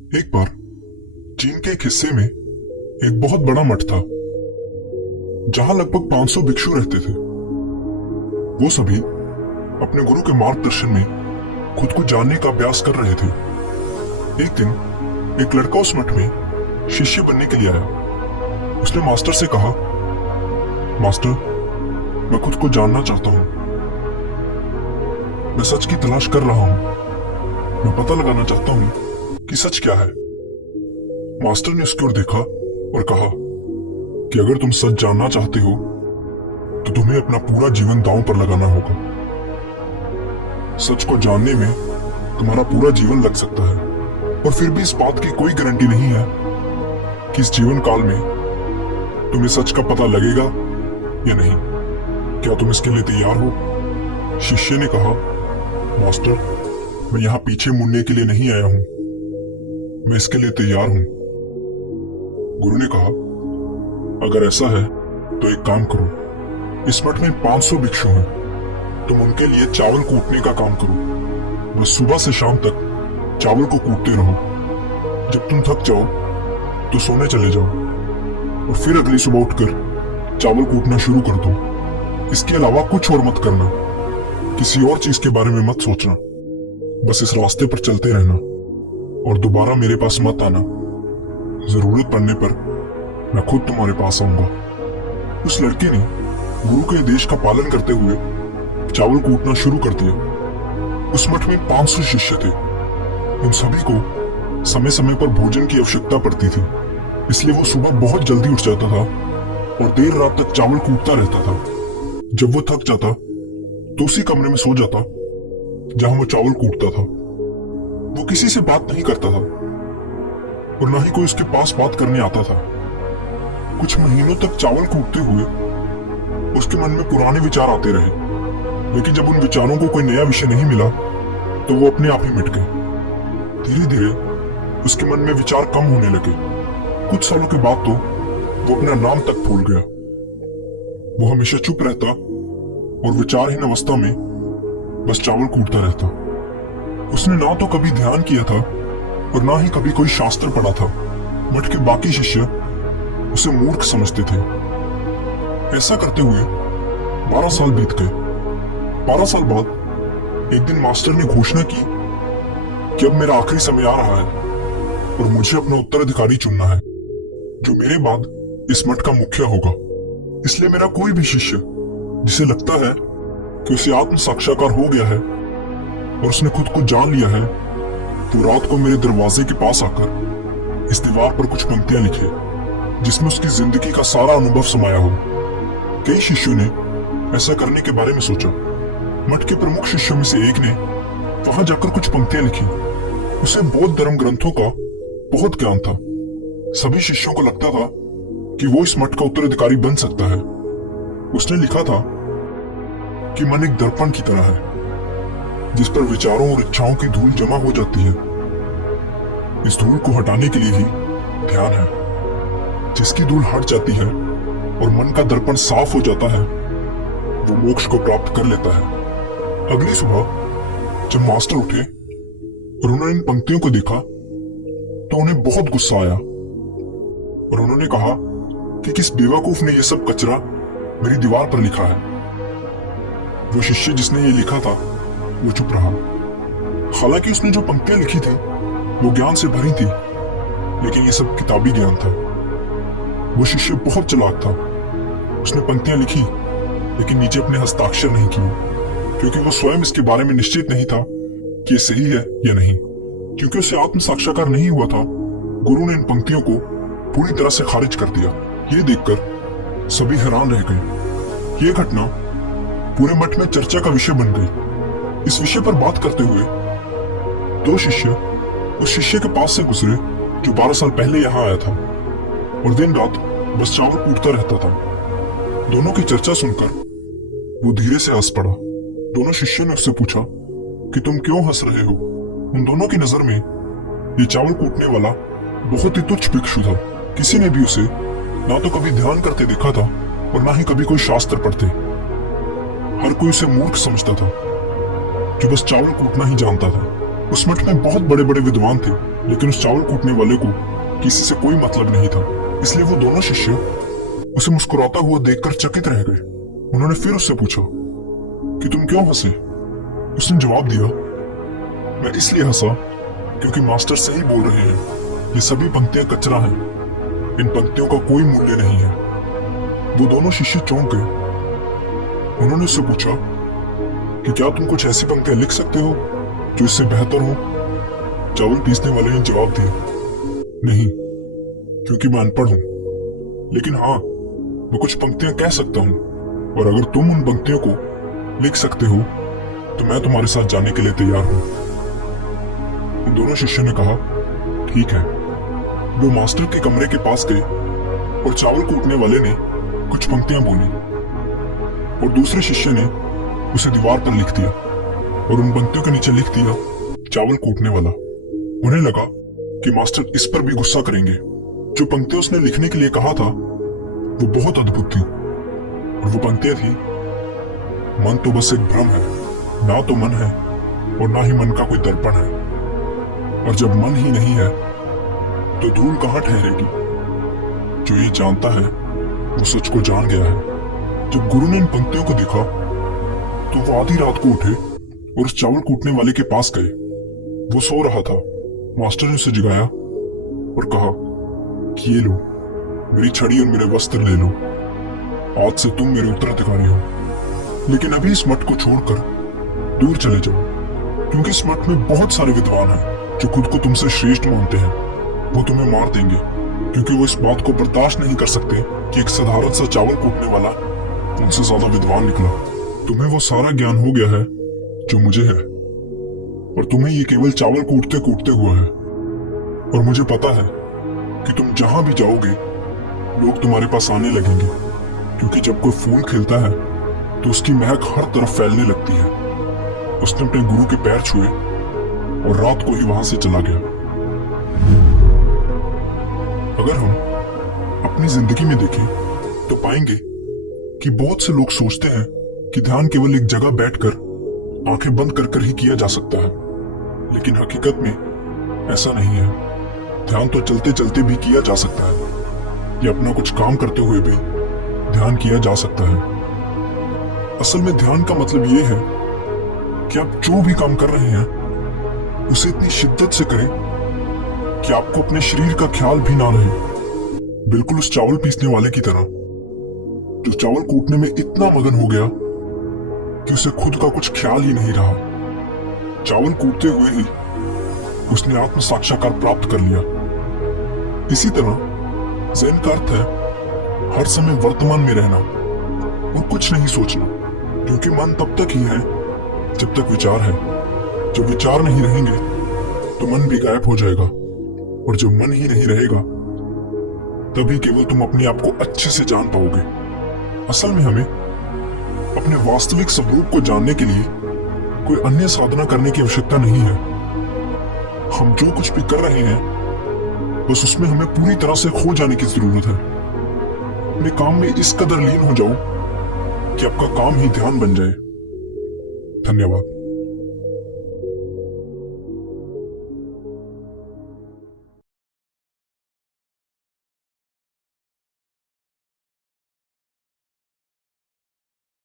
एक बार चीन के एक हिस्से में एक बहुत बड़ा मठ था जहां लगभग 500 भिक्षु रहते थे। वो सभी अपने गुरु के मार्गदर्शन में खुद को जानने का अभ्यास कर रहे थे। एक दिन एक लड़का उस मठ में शिष्य बनने के लिए आया। उसने मास्टर से कहा, मास्टर, मैं खुद को जानना चाहता हूं। मैं सच की तलाश कर रहा हूं। मैं पता लगाना चाहता हूं कि सच क्या है। मास्टर ने उसकी ओर देखा और कहा कि अगर तुम सच जानना चाहते हो तो तुम्हें अपना पूरा जीवन दांव पर लगाना होगा। सच को जानने में तुम्हारा पूरा जीवन लग सकता है, और फिर भी इस बात की कोई गारंटी नहीं है कि इस जीवन काल में तुम्हें सच का पता लगेगा या नहीं। क्या तुम इसके लिए तैयार हो? शिष्य ने कहा, मास्टर, मैं यहां पीछे मुड़ने के लिए नहीं आया हूं, मैं इसके लिए तैयार हूं। गुरु ने कहा, अगर ऐसा है तो एक काम करो, इस मठ में 500 भिक्षु हैं, तुम उनके लिए चावल कूटने का काम करो। बस सुबह से शाम तक चावल को कूटते रहो। जब तुम थक जाओ तो सोने चले जाओ, और फिर अगली सुबह उठकर चावल कूटना शुरू कर दो। इसके अलावा कुछ और मत करना, किसी और चीज के बारे में मत सोचना। बस इस रास्ते पर चलते रहना और दोबारा मेरे पास मत आना। जरूरत पड़ने पर मैं खुद तुम्हारे पास आऊंगा। उस लड़के ने गुरु के आदेश का पालन करते हुए चावल कूटना शुरू कर दिया। उस मठ में 500 शिष्य थे। उन सभी को समय समय पर भोजन की आवश्यकता पड़ती थी, इसलिए वो सुबह बहुत जल्दी उठ जाता था और देर रात तक चावल कूटता रहता था। जब वो थक जाता तो उसी कमरे में सो जाता जहां वो चावल कूटता था। वो किसी से बात नहीं करता था और ना ही कोई उसके पास बात करने आता था। कुछ महीनों तक चावल कूटते हुए उसके मन में पुराने विचार आते रहे, लेकिन जब उन विचारों को कोई नया विषय नहीं मिला तो वो अपने आप ही मिट गए। धीरे धीरे उसके मन में विचार कम होने लगे। कुछ सालों के बाद तो वो अपना नाम तक भूल गया। वो हमेशा चुप रहता और विचारहीन अवस्था में बस चावल कूटता रहता। उसने ना तो कभी ध्यान किया था और ना ही कभी कोई शास्त्र पढ़ा था। मठ के बाकी शिष्य उसे मूर्ख समझते थे। ऐसा करते हुए 12 साल बीत गए। 12 साल बाद एक दिन मास्टर ने घोषणा की कि अब मेरा आखिरी समय आ रहा है और मुझे अपना उत्तराधिकारी चुनना है, जो मेरे बाद इस मठ का मुखिया होगा। इसलिए मेरा कोई भी शिष्य जिसे लगता है कि उसे आत्म साक्षात्कार हो गया है और उसने खुद को जान लिया है, तो रात को मेरे दरवाजे के पास आकर इस दीवार पर कुछ पंक्तियां लिखे जिसमें उसकी जिंदगी का सारा अनुभव समाया हो। कई शिष्यों ने ऐसा करने के बारे में सोचा। मठ के प्रमुख शिष्यों में से एक ने वहां जाकर कुछ पंक्तियां लिखी। उसे बौद्ध धर्म ग्रंथों का बहुत ज्ञान था। सभी शिष्यों को लगता था कि वो इस मठ का उत्तराधिकारी बन सकता है। उसने लिखा था कि मन एक दर्पण की तरह है जिस पर विचारों और इच्छाओं की धूल जमा हो जाती है। इस धूल को हटाने के लिए ही ध्यान है। जिसकी धूल हट जाती है और मन का दर्पण साफ हो जाता है, वो मोक्ष को प्राप्त कर लेता है। अगली सुबह जब मास्टर उठे और उन्होंने इन पंक्तियों को देखा तो उन्हें बहुत गुस्सा आया और उन्होंने कहा कि किस बेवकूफ ने यह सब कचरा मेरी दीवार पर लिखा है। वो शिष्य जिसने ये लिखा था वो चुप रहा। हालांकि उसने जो पंक्तियां लिखी थी वो ज्ञान से भरी थी, लेकिन ये सब किताबी ज्ञान था। वो शिष्य बहुत चालाक था। उसने पंक्तियां लिखी लेकिन नीचे अपने हस्ताक्षर नहीं किए, क्योंकि वो स्वयं इसके बारे में निश्चित नहीं था कि ये सही है या नहीं। क्योंकि उसे आत्म साक्षात्कार नहीं हुआ था, गुरु ने इन पंक्तियों को पूरी तरह से खारिज कर दिया। ये देखकर सभी हैरान रह गए। ये घटना पूरे मठ में चर्चा का विषय बन गई। इस विषय पर बात करते हुए 2 शिष्य उस शिष्य के पास से गुजरे जो 12 साल पहले यहाँ आया था और दिन रात बस चावल कूटता रहता था। दोनों की चर्चा सुनकर वो धीरे से हंस पड़ा। दोनों शिष्यों ने उससे पूछा कि तुम क्यों हंस रहे हो? उन दोनों की नजर में ये चावल कूटने वाला बहुत ही तुच्छ भिक्षु था। किसी ने भी उसे ना तो कभी ध्यान करते देखा था और ना ही कभी कोई शास्त्र पढ़ते। हर कोई उसे मूर्ख समझता था जो बस चावल कूटना ही जानता था। उस मठ में बहुत बड़े बड़े विद्वान थे लेकिन उस चावल कूटने वाले को किसी से कोई मतलब नहीं था, इसलिए वो दोनों शिष्य उसे मुस्कुराता हुआ देखकर चकित रह गए। उन्होंने फिर उससे पूछा कि तुम क्यों हंसे? उसने जवाब दिया, मैं इसलिए हंसा क्योंकि मास्टर सही बोल रहे हैं, ये सभी पंक्तियां कचरा हैं, इन पंक्तियों का कोई मूल्य नहीं है। वो दोनों शिष्य चौंक गए। उन्होंने उससे पूछा कि क्या तुम कुछ ऐसी पंक्तियां लिख सकते हो जो इससे बेहतर हो? चावल पीसने वाले ने जवाब दिया, नहीं, क्योंकि मैं अनपढ़ हूं, लेकिन हाँ, मैं कुछ पंक्तियां कह सकता हूं, और अगर तुम उन पंक्तियों को लिख सकते हो तो मैं तुम्हारे साथ जाने के लिए तैयार हूं। उन दोनों शिष्यों ने कहा, ठीक है। वो मास्टर के कमरे के पास गए और चावल कूटने वाले ने कुछ पंक्तियां बोली और दूसरे शिष्य ने उसे दीवार पर लिख दिया और उन पंक्तियों के नीचे लिख दिया, चावल कूटने वाला। उन्हें लगा कि मास्टर इस पर भी गुस्सा करेंगे। जो पंक्तियां उसने लिखने के लिए कहा था वो बहुत अद्भुत थी, और वो पंक्तियां थी, मन तो बस एक भ्रम है, ना तो मन है और ना ही मन का कोई दर्पण है, और जब मन ही नहीं है तो धूल कहां ठहरेगी। जो ये जानता है वो सच को जान गया है। जब गुरु ने इन पंक्तियों को देखा तो वो आधी रात को उठे और उस चावल कूटने वाले के पास गए। वो सो रहा था। मास्टर ने उसे जगाया और कहा कि ये लो, मेरी छड़ी और मेरे वस्त्र ले लो, आज से तुम मेरे उत्तराधिकारी हो, लेकिन अभी इस मठ को छोड़कर दूर चले जाओ, क्योंकि इस मठ में बहुत सारे विद्वान हैं जो खुद को तुमसे श्रेष्ठ मानते हैं। वो तुम्हें मार देंगे, क्योंकि वो इस बात को बर्दाश्त नहीं कर सकते कि एक साधारण सा चावल कूटने वाला उनसे ज्यादा विद्वान निकला। तुम्हें वो सारा ज्ञान हो गया है जो मुझे है, और तुम्हें ये केवल चावल कूटते कूटते हुआ है। और मुझे पता है कि तुम जहां भी जाओगे लोग तुम्हारे पास आने लगेंगे, क्योंकि जब कोई फूल खिलता है तो उसकी महक हर तरफ फैलने लगती है। उसने अपने गुरु के पैर छुए और रात को ही वहां से चला गया। अगर हम अपनी जिंदगी में देखें तो पाएंगे कि बहुत से लोग सोचते हैं कि ध्यान केवल एक जगह बैठकर आंखें बंद कर ही किया जा सकता है, लेकिन हकीकत में ऐसा नहीं है। ध्यान तो चलते चलते भी किया जा सकता है, या अपना कुछ काम करते हुए भी ध्यान किया जा सकता है। असल में ध्यान का मतलब यह है कि आप जो भी काम कर रहे हैं उसे इतनी शिद्दत से करें कि आपको अपने शरीर का ख्याल भी ना रहे। बिल्कुल उस चावल पीसने वाले की तरह, जो चावल कूटने में इतना मगन हो गया कि उसे खुद का कुछ ख्याल ही नहीं रहा। चावल कूटते हुए ही उसने आत्म साक्षात्कार प्राप्त कर लिया। इसी तरह ज़ेन का अर्थ है हर समय वर्तमान में रहना और कुछ नहीं सोचना, क्योंकि मन तब तक ही है जब तक विचार है। जब विचार नहीं रहेंगे तो मन भी गायब हो जाएगा, और जब मन ही नहीं रहेगा तभी केवल तुम अपने आप को अच्छे से जान पाओगे। असल में हमें अपने वास्तविक स्वरूप को जानने के लिए कोई अन्य साधना करने की आवश्यकता नहीं है। हम जो कुछ भी कर रहे हैं बस उसमें हमें पूरी तरह से खो जाने की जरूरत है। अपने काम में इस कदर लीन हो जाओ कि आपका काम ही ध्यान बन जाए। धन्यवाद।